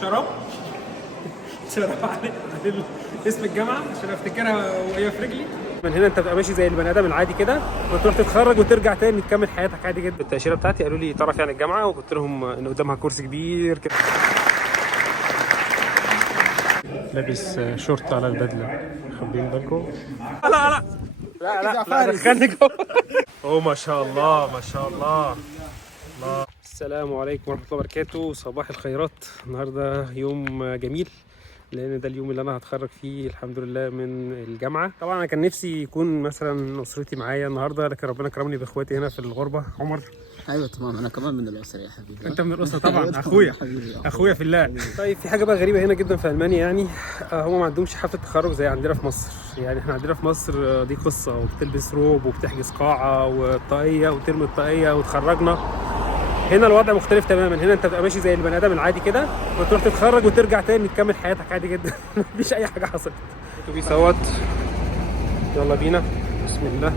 شراب على اسم الجامعه عشان افتكرها وهي في رجلي. من هنا انت بتبقى ماشي زي البني ادم العادي كده، وتروح تتخرج وترجع تاني تكمل حياتك عادي جدا. التاشيره بتاعتي قالوا لي تعرف يعني الجامعه، وقلت لهم ان قدامها كرسي كبير كده. لابس شورت على البدله، خلين بالكم. لا دخلني جوه. اوه ما شاء الله ما شاء الله. السلام عليكم ورحمه الله وبركاته. صباح الخيرات. النهارده يوم جميل لان ده اليوم اللي انا هتخرج فيه الحمد لله من الجامعه. طبعا انا كان نفسي يكون مثلا اسرتي معايا النهارده، لكن ربنا كرمني باخواتي هنا في الغربه. عمر ايوه تمام، انا كمان من الاسره يا حبيبي. انت من الاسره طبعا. اخويا في الله. طيب في حاجه بقى غريبه هنا جدا في المانيا، يعني هم ما عندهمش حفله تخرج زي عندنا في مصر. يعني احنا عندنا في مصر دي قصه، وبتلبس روب وبتحجز قاعه والطاقيه وترمي الطاقيه وتخرجنا. هنا الوضع مختلف تماما. هنا انت بتبقى ماشي زي البني ادم العادي كده، وتروح تتخرج وترجع تاني تكمل حياتك عادي جدا. مفيش اي حاجه حصلت. بيصوت. يلا بينا. بسم الله.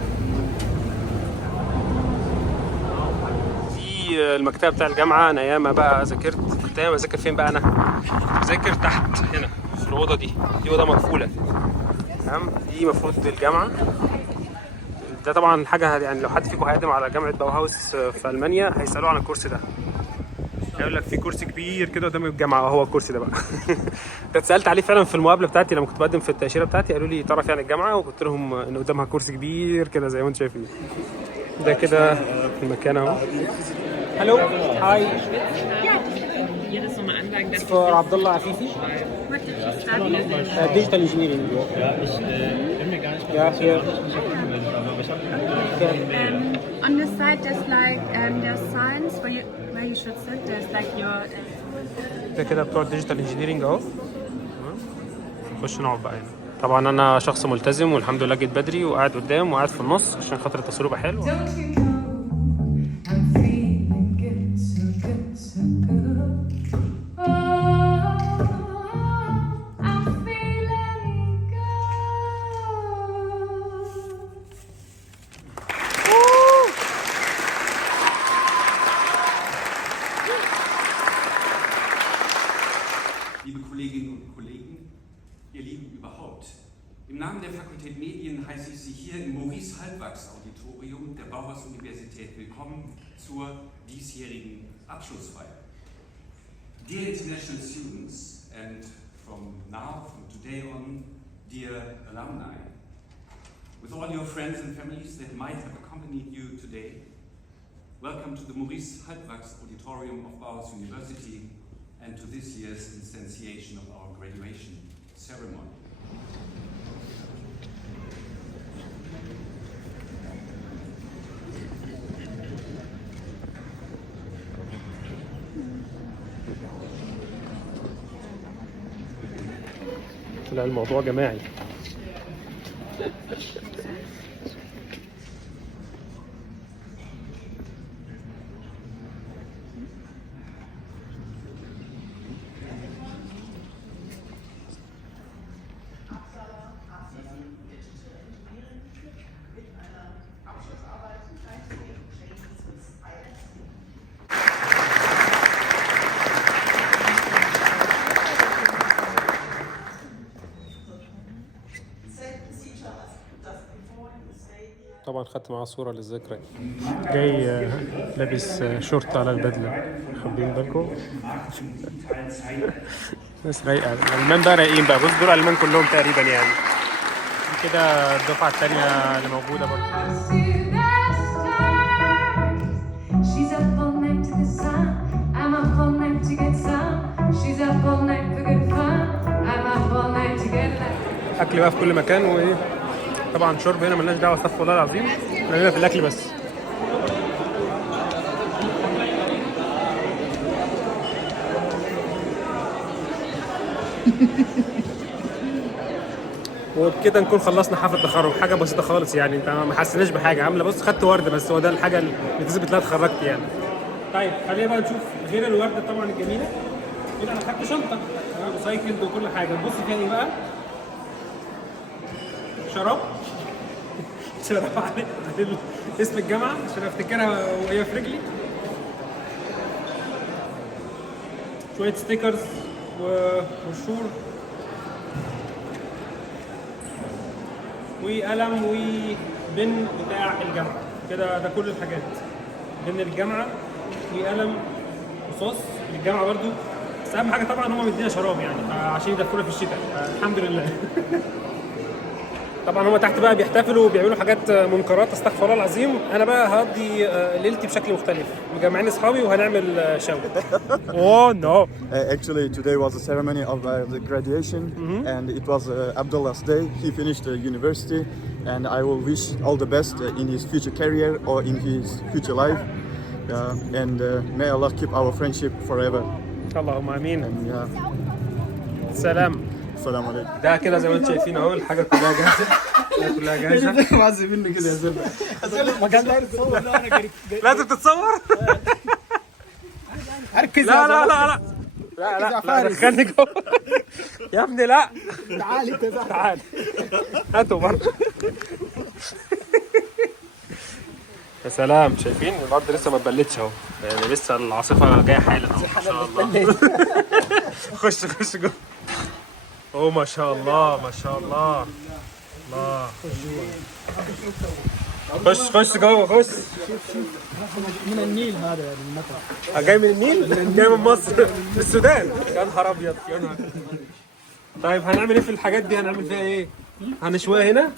في المكتبه بتاع الجامعه. انا ياما بقى ذاكرت. كنت ياما بذاكر فين بقى؟ انا بذاكر تحت هنا في الاوضه دي اوضه مقفوله. تمام. دي مفروض الجامعه. ده طبعا حاجه يعني لو حد فيكم هيقدم على جامعه باوهاوس في المانيا هيسالوه عن الكورس ده. هيقول لك في كرسي كبير كده قدام الجامعه، وهو الكرسي ده بقى. ده اتسالت عليه فعلا في المقابله بتاعتي لما كنت بقدم في التاشيره بتاعتي. قالوا لي تعرف يعني الجامعه، وقلت لهم ان قدامها كرسي كبير كده زي ما انتم شايفين. ده كده في المكان اهو. هلو هاي. For Abdullah Afifi. What did you study? Digital engineering. Yeah, here. On the side there's like there's signs where you should sit. There's like your ده كده بتوع الديجيتال انجينيرنج اهو. نخش نقعد بقى هنا. طبعا انا شخص ملتزم والحمد لله جيت بدري وقاعد قدام وقاعد في النص عشان خاطر التصوير يبقى حلو. Liebe Kolleginnen und Kollegen, ihr Lieben überhaupt. Im Namen der Fakultät Medien heiße ich Sie hier im Maurice-Halbwachs-Auditorium der Bauhaus-Universität willkommen zur diesjährigen Abschlussfeier. Dear international students and from today on, dear alumni, with all your friends and families that might have accompanied you today, welcome to the Maurice-Halbwachs-Auditorium of Bauhaus University and to this year's instantiation of our graduation ceremony. طلع الموضوع جماعي. طبعا خدت معاه صورة للذكرى. جاي لابس شورت على البدلة، خلين بالكم. ناس رايقة. الألمان بقى رايقين بقى. بص دول الألمان كلهم تقريبا يعني. كده الدفعة التانية اللي موجودة برضه. أكل بقى في كل مكان وإيه. طبعا شرب هنا ملناش دعوه، استغفر الله العظيم. احنا هنا في الاكل بس. وبكده نكون خلصنا حفله التخرج. حاجه بسيطه خالص يعني، انت ما حسيناش بحاجه. عامله بص خدت ورده بس، هو ده الحاجه اللي تثبت لها اتخرجت يعني. طيب خلينا بقى نشوف غير الورده طبعا الجميله. كده انا خدت شنطه سايكلد وكل حاجه. نبص فيها ايه بقى؟ شراب على اسم الجامعه عشان افتكرها وهي في رجلي. شويه ستيكرز وبروشور وقلم وبن بتاع الجامعة كده. ده كل الحاجات، بن الجامعة وقلم رصاص للجامعة برضو. بس أهم حاجة طبعا هم مدينا شراب يعني عشان يدفونا في الشتاء، الحمد لله. طبعا هم تحت بقى بيحتفلوا وبيعملوا حاجات منكرات، استغفر الله العظيم. انا بقى هقضي ليلتي بشكل مختلف، مجمعين اصحابي وهنعمل شاو. اوه نو. Actually, today was a ceremony of the graduation, and it was Abdullah's day. He finished university, and I will wish all the best in his future career or in his future life. And may Allah keep our friendship forever. اللهم امين. And سلام. Assalamu alaikum. ده كده زي ما انتم شايفين اهو، الحاجه كلها جاهزه، الحاجة كلها جاهزه. معزي منه كده يا زلمه. مكان ده تصور. لازم تتصور. اركز لا لا لا لا لا لا دخلني جوه يا ابني. لا تعال انت تعال هاتوا برضه. يا سلام، شايفين الارض لسه ما اتبلتش اهو، يعني لسه العاصفه جايه حالا اهو. ما شاء الله. خش جوه. اوه ما شاء الله ما شاء الله. الله. خش جوه خش. من النيل هذا يعني المطر. جاي من النيل؟ جاي من مصر؟ من السودان؟ يا نهار ابيض يا نهار. طيب هنعمل ايه في الحاجات دي؟ هنعمل فيها ايه؟ هنشويها هنا؟